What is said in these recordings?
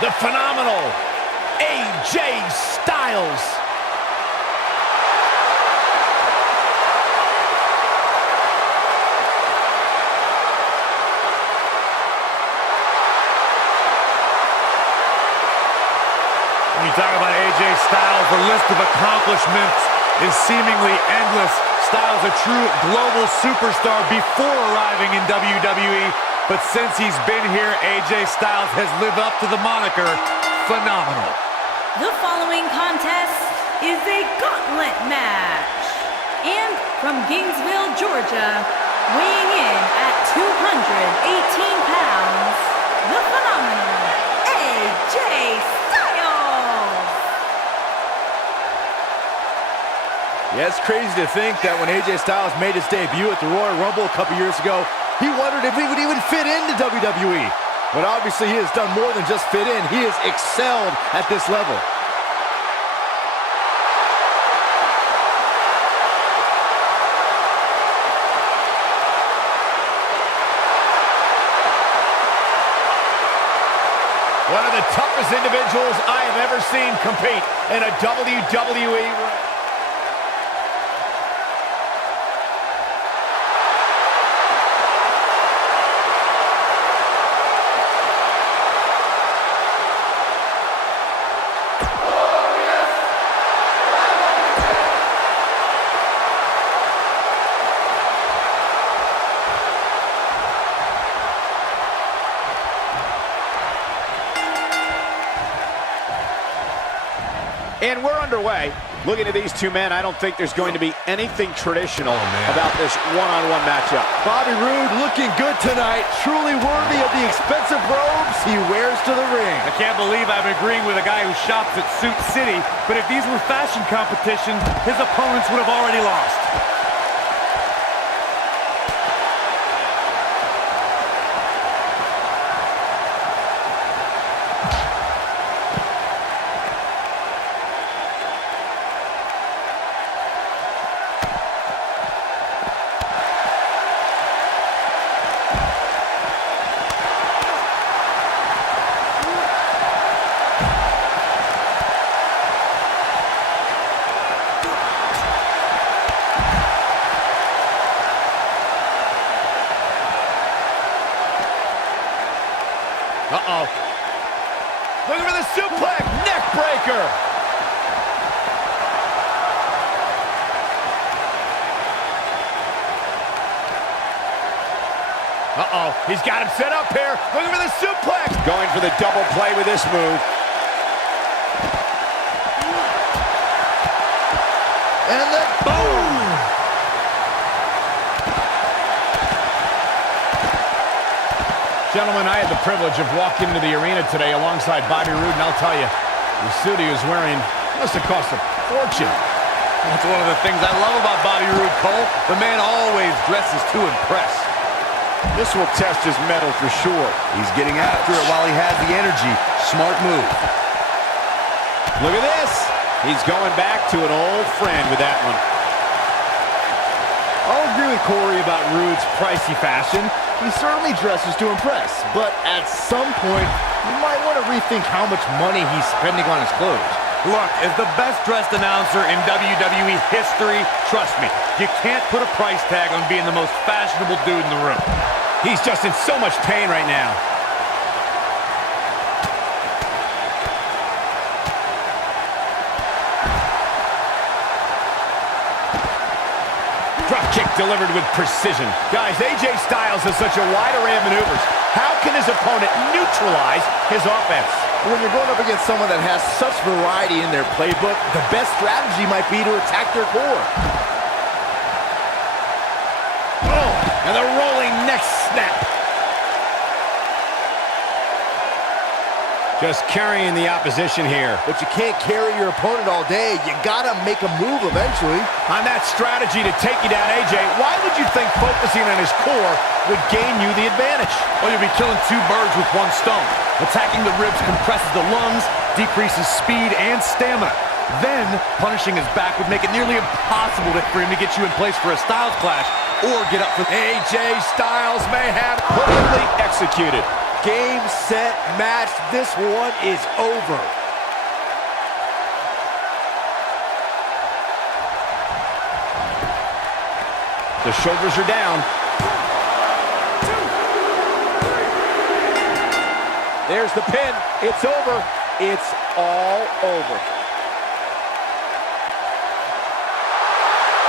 the phenomenal AJ Styles. When you talk about AJ Styles, the list of accomplishments is seemingly endless. Styles a true global superstar before arriving in WWE, but since he's been here, AJ Styles has lived up to the moniker phenomenal. The following contest is a gauntlet match. And from Gainesville, Georgia, weighing in at 218 pounds, the phenomenal AJ Styles. Yeah, it's crazy to think that when AJ Styles made his debut at the Royal Rumble a couple years ago, he wondered if he would even fit into WWE. But obviously he has done more than just fit in. He has excelled at this level. One of the toughest individuals I have ever seen compete in a WWE ring. And we're underway. Looking at these two men, I don't think there's going to be anything traditional about this one-on-one matchup. Bobby Roode looking good tonight, truly worthy of the expensive robes he wears to the ring. I can't believe I'm agreeing with a guy who shops at Suit City, but if these were fashion competitions, his opponents would have already lost. Uh-oh. Looking for the suplex, neck breaker. Uh-oh, he's got him set up here. Looking for the suplex. Going for the double play with this move. And the boom. Gentlemen, I had the privilege of walking into the arena today alongside Bobby Roode, and I'll tell you, the suit he was wearing must have cost a fortune. That's one of the things I love about Bobby Roode, Cole. The man always dresses to impress. This will test his mettle for sure. He's getting after it while he has the energy. Smart move. Look at this. He's going back to an old friend with that one. I'll agree with Corey about Roode's pricey fashion. He certainly dresses to impress, but at some point, you might want to rethink how much money he's spending on his clothes. Look, as the best-dressed announcer in WWE history, trust me, you can't put a price tag on being the most fashionable dude in the room. He's just in so much pain right now. Drop kick delivered with precision. Guys, AJ Styles has such a wide array of maneuvers. How can his opponent neutralize his offense? When you're going up against someone that has such variety in their playbook, the best strategy might be to attack their core. Oh, and the rolling neck snap. Just carrying the opposition here. But you can't carry your opponent all day. You gotta make a move eventually. On that strategy to take you down, AJ, why would you think focusing on his core would gain you the advantage? Well, you'll be killing two birds with one stone. Attacking the ribs compresses the lungs, decreases speed and stamina. Then, punishing his back would make it nearly impossible for him to get you in place for a Styles clash or get up for... AJ Styles may have perfectly executed. Game, set, match. This one is over. The shoulders are down. There's the pin. It's over. It's all over.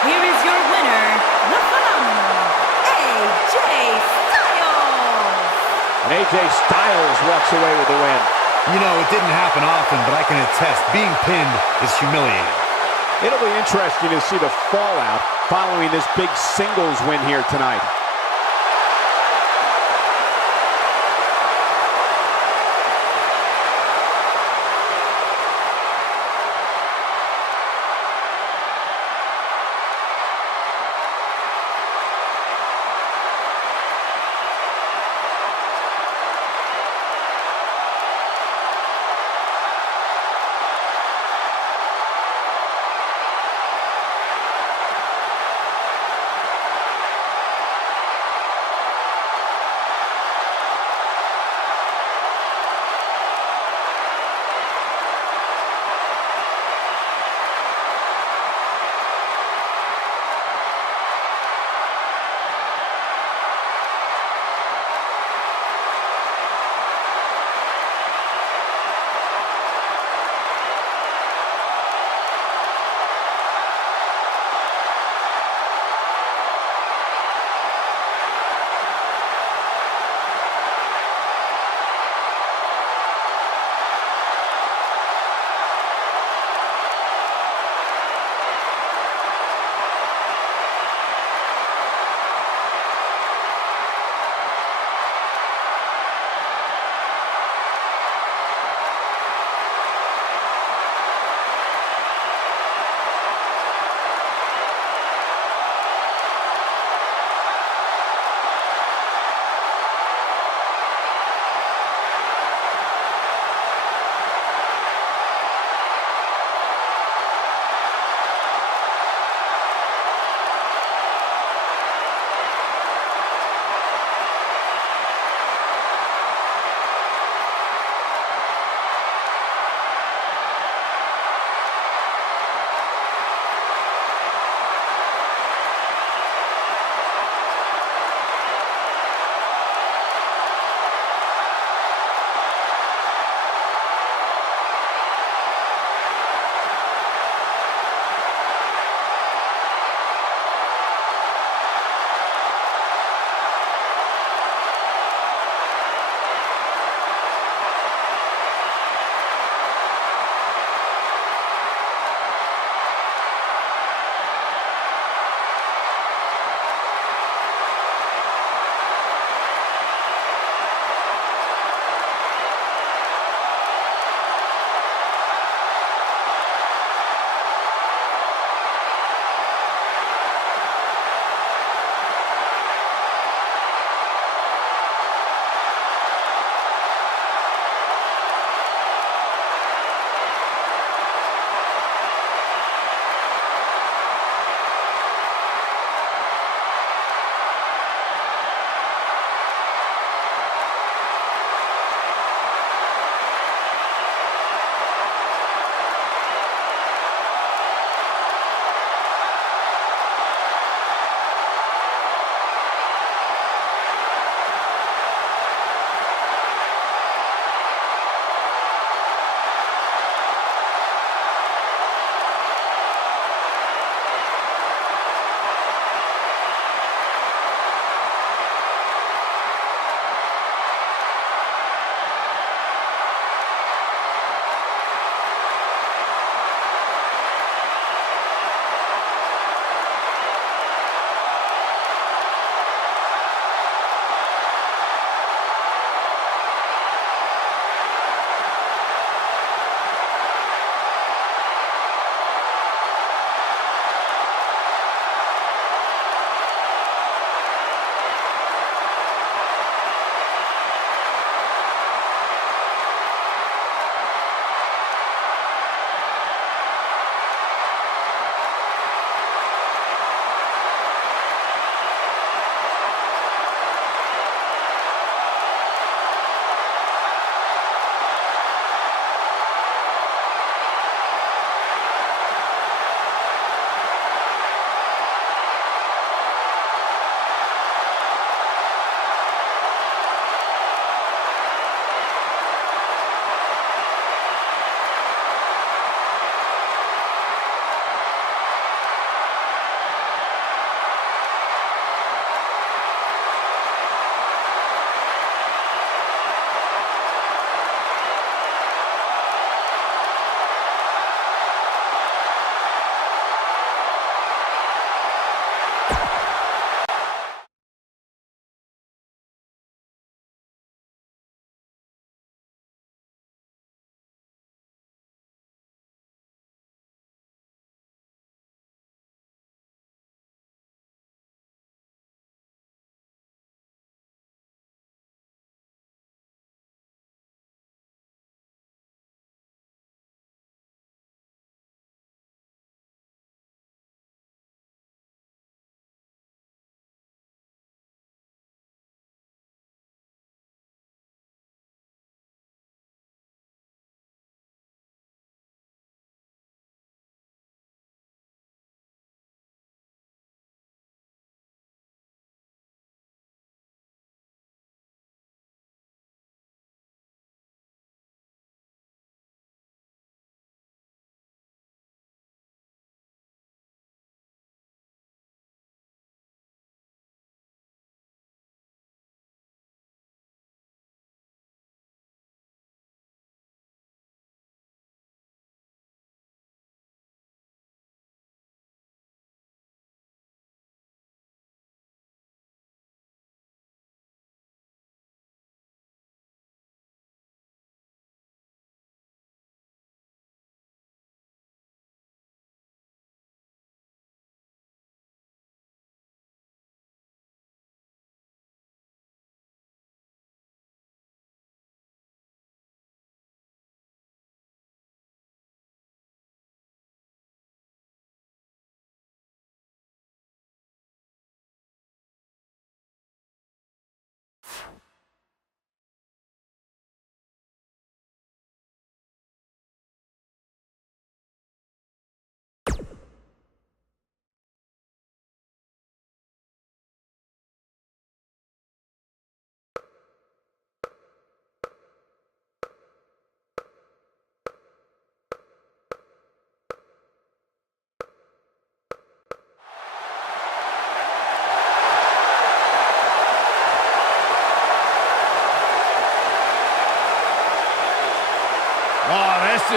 Here is your winner, the phenomenal AJ Styles. And AJ Styles walks away with the win. You know, it didn't happen often, but I can attest, being pinned is humiliating. It'll be interesting to see the fallout following this big singles win here tonight.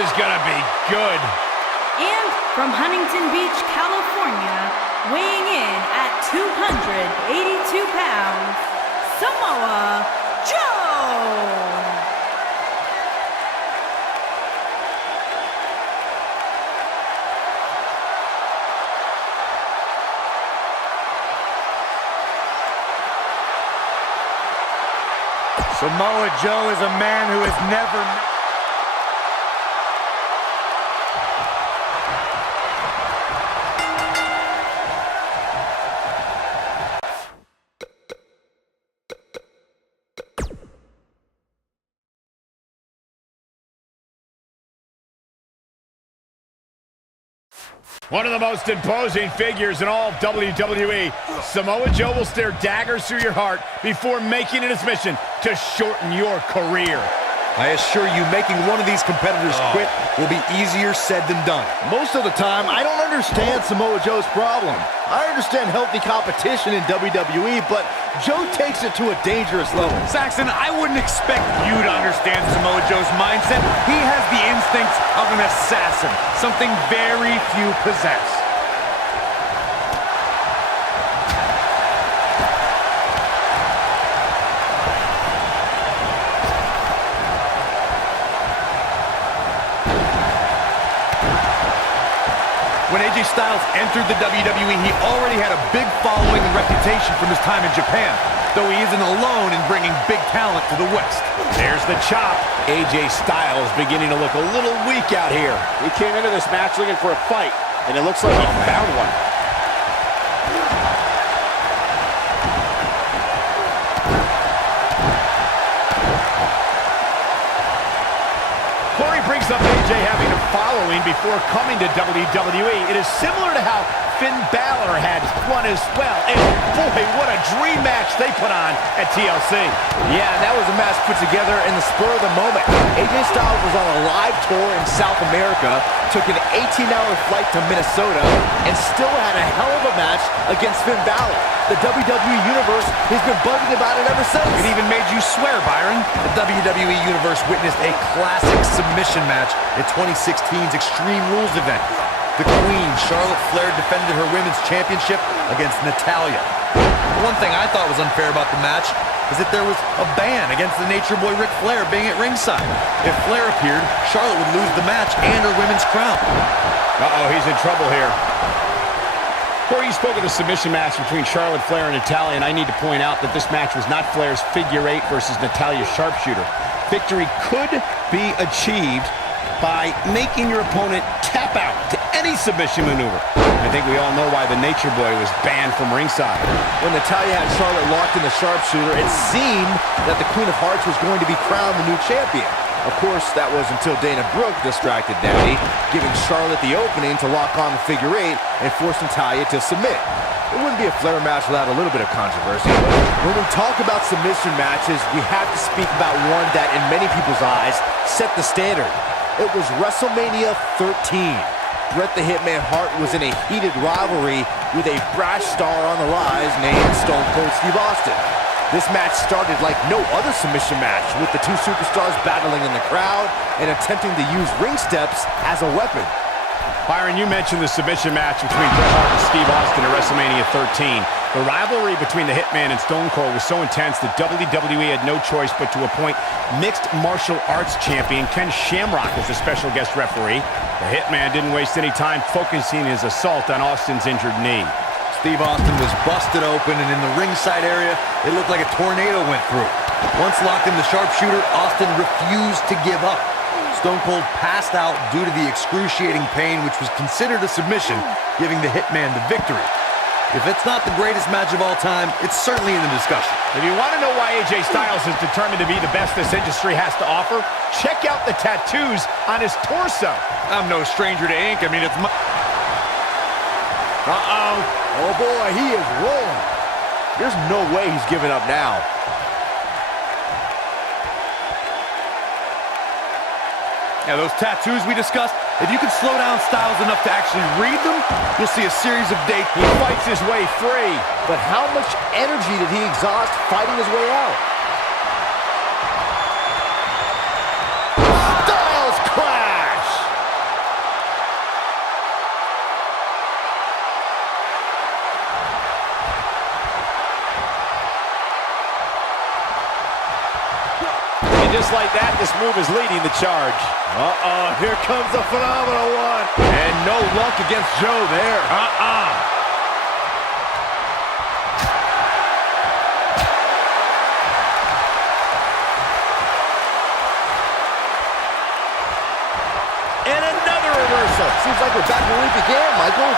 is gonna be good. And from Huntington Beach, California, weighing in at 282 pounds, Samoa Joe! Samoa Joe is a man who has never... One of the most imposing figures in all of WWE, Samoa Joe will stare daggers through your heart before making it his mission to shorten your career. I assure you, making one of these competitors quit will be easier said than done. Most of the time, I don't understand Samoa Joe's problem. I understand healthy competition in WWE, but Joe takes it to a dangerous level. Saxton, I wouldn't expect you to understand Samoa Joe's mindset. He has the instincts of an assassin, something very few possess. When AJ Styles entered the WWE, he already had a big following and reputation from his time in Japan, though he isn't alone in bringing big talent to the West. There's the chop. AJ Styles beginning to look a little weak out here. He came into this match looking for a fight, and it looks like he found one. Corey brings up AJ having a following before coming to WWE. It is similar to how Finn Balor had one as well. And boy, what a dream match they put on at TLC. Yeah, that was a match put together in the spur of the moment. AJ Styles was on a live tour in South America, took an 18-hour flight to Minnesota, and still had a hell of a match against Finn Balor. The WWE Universe has been buzzing about it ever since. It even made you swear, Byron. The WWE Universe witnessed a classic submission match at 2016's Extreme Rules event. The Queen, Charlotte Flair, defended her Women's Championship against Natalya. One thing I thought was unfair about the match is that there was a ban against the Nature Boy Ric Flair being at ringside. If Flair appeared, Charlotte would lose the match and her women's crown. Uh-oh, he's in trouble here. Corey, you spoke of the submission match between Charlotte Flair and Natalya, and I need to point out that this match was not Flair's figure eight versus Natalya's sharpshooter. Victory could be achieved by making your opponent tap out to any submission maneuver. I think we all know why the Nature Boy was banned from ringside. When Natalya had Charlotte locked in the sharpshooter, it seemed that the Queen of Hearts was going to be crowned the new champion. Of course, that was until Dana Brooke distracted Daddy, giving Charlotte the opening to lock on the figure eight and force Natalya to submit. It wouldn't be a Flair match without a little bit of controversy, but when we talk about submission matches, we have to speak about one that, in many people's eyes, set the standard. It was WrestleMania 13. Bret the Hitman Hart was in a heated rivalry with a brash star on the rise named Stone Cold Steve Austin. This match started like no other submission match, with the two superstars battling in the crowd and attempting to use ring steps as a weapon. Byron, you mentioned the submission match between Bret Hart and Steve Austin at WrestleMania 13. The rivalry between the Hitman and Stone Cold was so intense that WWE had no choice but to appoint mixed martial arts champion Ken Shamrock as a special guest referee. The Hitman didn't waste any time focusing his assault on Austin's injured knee. Steve Austin was busted open, and in the ringside area, it looked like a tornado went through. Once locked in the sharpshooter, Austin refused to give up. Stone Cold passed out due to the excruciating pain, which was considered a submission, giving the Hitman the victory. If it's not the greatest match of all time, it's certainly in the discussion. If you want to know why AJ Styles is determined to be the best this industry has to offer, check out the tattoos on his torso. I'm no stranger to ink. I mean, it's my... Uh-oh. Oh, boy, he is rolling. There's no way he's giving up now. Yeah, those tattoos we discussed, if you can slow down Styles enough to actually read them, you'll see a series of dates. He fights his way free. But how much energy did he exhaust fighting his way out? Styles crash! just like that, this move is leading the charge. Here comes the phenomenal one. And no luck against Joe there. And another reversal. Seems like we're back where we began, Michael.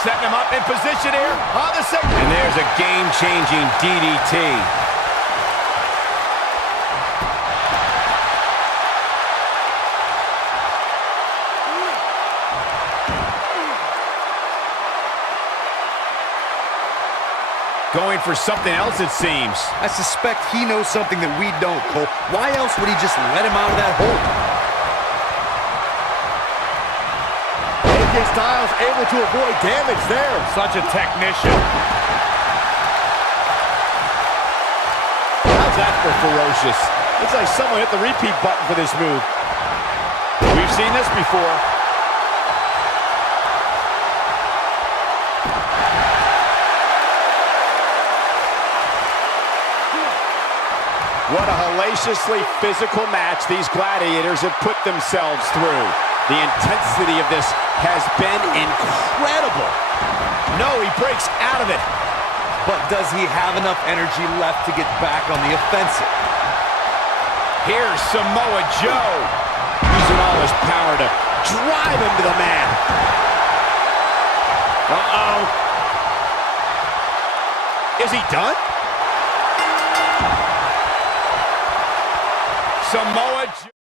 Setting him up in position here on the second. And there's a game-changing DDT. Going for something else, it seems. I suspect he knows something that we don't, Cole. Why else would he just let him out of that hole? AJ Styles able to avoid damage there. Such a technician. How's that for ferocious? Looks like someone hit the repeat button for this move. We've seen this before. What a hellaciously physical match these gladiators have put themselves through. The intensity of this has been incredible. No, he breaks out of it. But does he have enough energy left to get back on the offensive? Here's Samoa Joe, using all his power to drive him to the mat. Is he done? Samoa Joe.